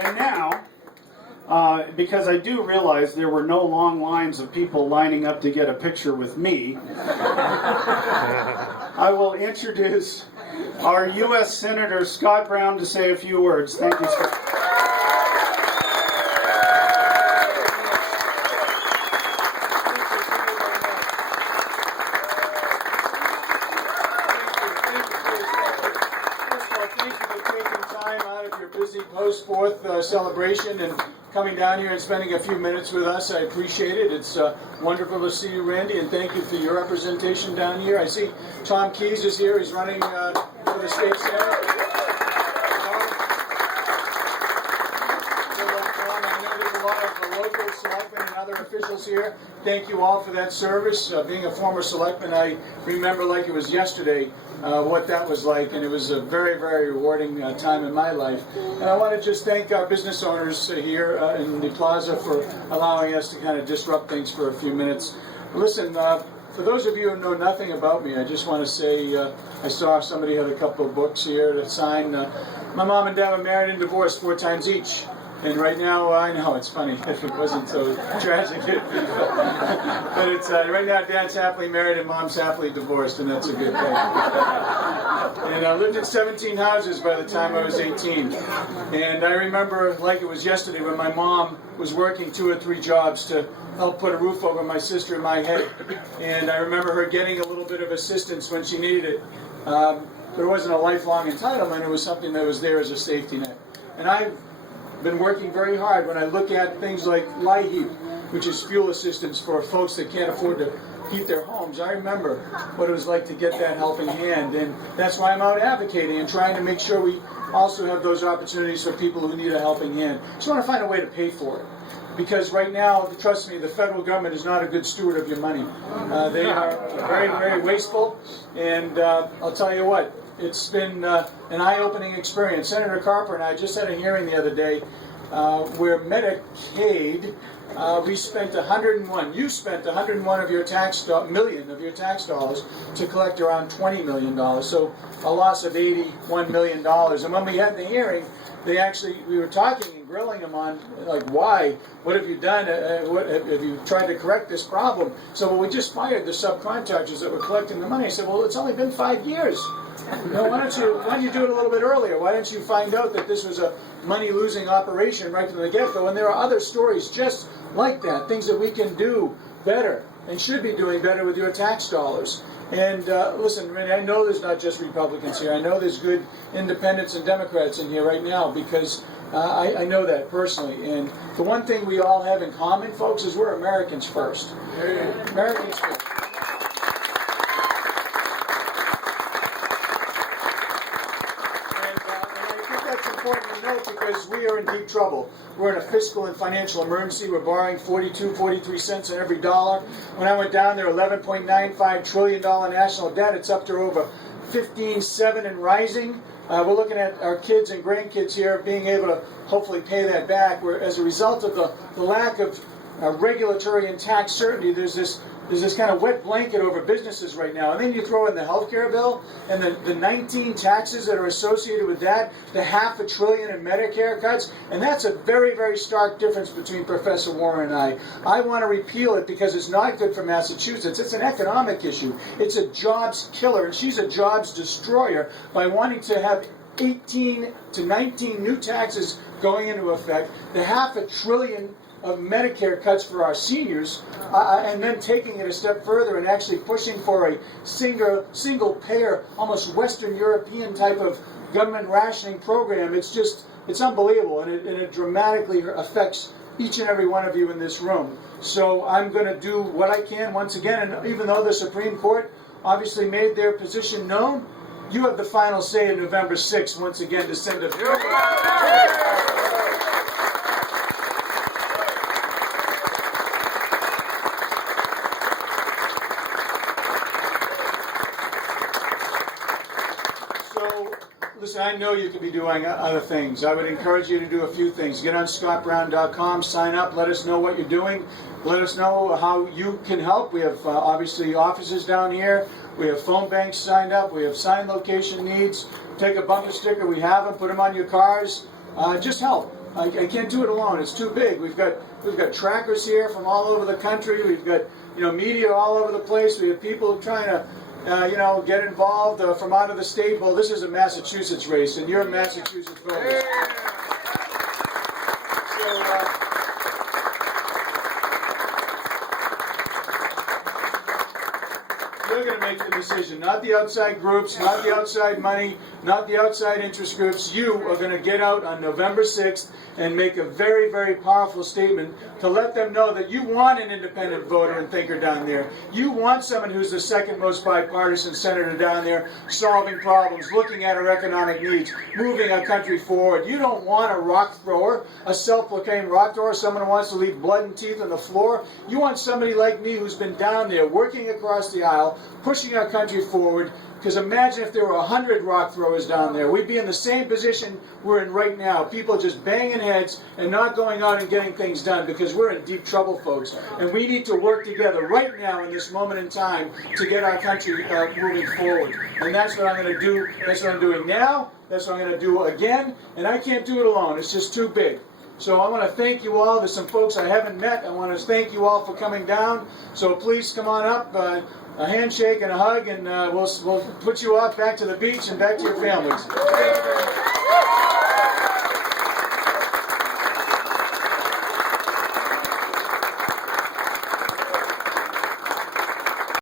And now, because I do realize there were no long lines of people lining up to get a picture with me, I will introduce our U.S. Senator Scott Brown to say a few words. Thank you, Scott. Post-4th celebration and coming down here and spending a few minutes with us. I appreciate it. It's wonderful to see you, Randy, and thank you for your representation down here. I see Tom Keys is here. He's running for the state senate. I know there's a lot of local selectmen and other officials here. Thank you all for that service. Being a former selectman, I remember like it was yesterday what that was like, and it was a very, very rewarding time in my life. And I want to just thank our business owners here in the plaza for allowing us to kind of disrupt things for a few minutes. Listen, for those of you who know nothing about me, I just want to say I saw somebody had a couple of books here to sign. My mom and dad were married and divorced 4 times each. And right now, I know it's funny if it wasn't so tragic, but it's right now Dad's happily married and Mom's happily divorced, and that's a good thing. And I lived in 17 houses by the time I was 18. And I remember like it was yesterday when my mom was working 2 or 3 jobs to help put a roof over my sister and my head. And I remember her getting a little bit of assistance when she needed it. There wasn't a lifelong entitlement, it was something that was there as a safety net. And I've been working very hard when I look at things like LIHEAP, which is fuel assistance for folks that can't afford to heat their homes. I remember what it was like to get that helping hand, and that's why I'm out advocating and trying to make sure we also have those opportunities for people who need a helping hand. Just want to find a way to pay for it. Because right now, trust me, the federal government is not a good steward of your money. They are very, very wasteful, and I'll tell you what, it's been an eye-opening experience. Senator Carper and I just had a hearing the other day where Medicaid, we spent 101. You spent 101 of your million of your tax dollars to collect around $20 million. So a loss of $81 million. And when we had the hearing, we were talking and grilling them on, like, why? What have you done? What have you tried to correct this problem? So, well, we just fired the subcontractors that were collecting the money. I said, well, it's only been 5 years. Why don't you do it a little bit earlier? Why don't you find out that this was a money-losing operation right from the get-go? And there are other stories just like that, things that we can do better and should be doing better with your tax dollars. And listen, Randy, I know there's not just Republicans here. I know there's good independents and Democrats in here right now because I know that personally. And the one thing we all have in common, folks, is we're Americans first. Americans first. Important to note because we are in deep trouble. We're in a fiscal and financial emergency. We're borrowing 43 cents on every dollar. When I went down there, $11.95 trillion national debt. It's up to over 15.7 and rising. We're looking at our kids and grandkids here being able to hopefully pay that back. Where, as a result of the lack of regulatory and tax certainty, there's this kind of wet blanket over businesses right now. And then you throw in the healthcare bill and the 19 taxes that are associated with that, the $500 billion in Medicare cuts, and that's a very, very stark difference between Professor Warren and I. I want to repeal it because it's not good for Massachusetts. It's an economic issue. It's a jobs killer, and she's a jobs destroyer by wanting to have 18 to 19 new taxes going into effect, the $500 billion of Medicare cuts for our seniors, and then taking it a step further and actually pushing for a single payer, almost Western European type of government rationing program. It's unbelievable, and it dramatically affects each and every one of you in this room. So I'm going to do what I can once again, and even though the Supreme Court obviously made their position known, you have the final say on November 6th once again to send a bill. Listen, I know you could be doing other things. I would encourage you to do a few things. Get on scottbrown.com, sign up, let us know what you're doing. Let us know how you can help. We have obviously offices down here. We have phone banks signed up. We have sign location needs. Take a bumper sticker. We have them. Put them on your cars. Just help. I can't do it alone. It's too big. We've got trackers here from all over the country. We've got media all over the place. We have people trying to get involved from out of the state. Well, this is a Massachusetts race, and you're Massachusetts voters. You're going to make the decision, not the outside groups, not the outside money, not the outside interest groups. You are going to get out on November 6th and make a very, very powerful statement to let them know that you want an independent voter and thinker down there. You want someone who's the second most bipartisan senator down there, solving problems, looking at our economic needs, moving our country forward. You don't want a rock thrower, a self-proclaimed rock thrower, someone who wants to leave blood and teeth on the floor. You want somebody like me who's been down there, working across the aisle, pushing our country forward. Because imagine if there were 100 rock throwers down there. We'd be in the same position we're in right now. People just banging heads and not going out and getting things done, because we're in deep trouble, folks. And we need to work together right now in this moment in time to get our country moving forward. And that's what I'm going to do. That's what I'm doing now. That's what I'm going to do again. And I can't do it alone. It's just too big. So I want to thank you all. There's some folks I haven't met. I want to thank you all for coming down. So please come on up. A handshake and a hug, and we'll put you off back to the beach and back to your families. Thank you very much.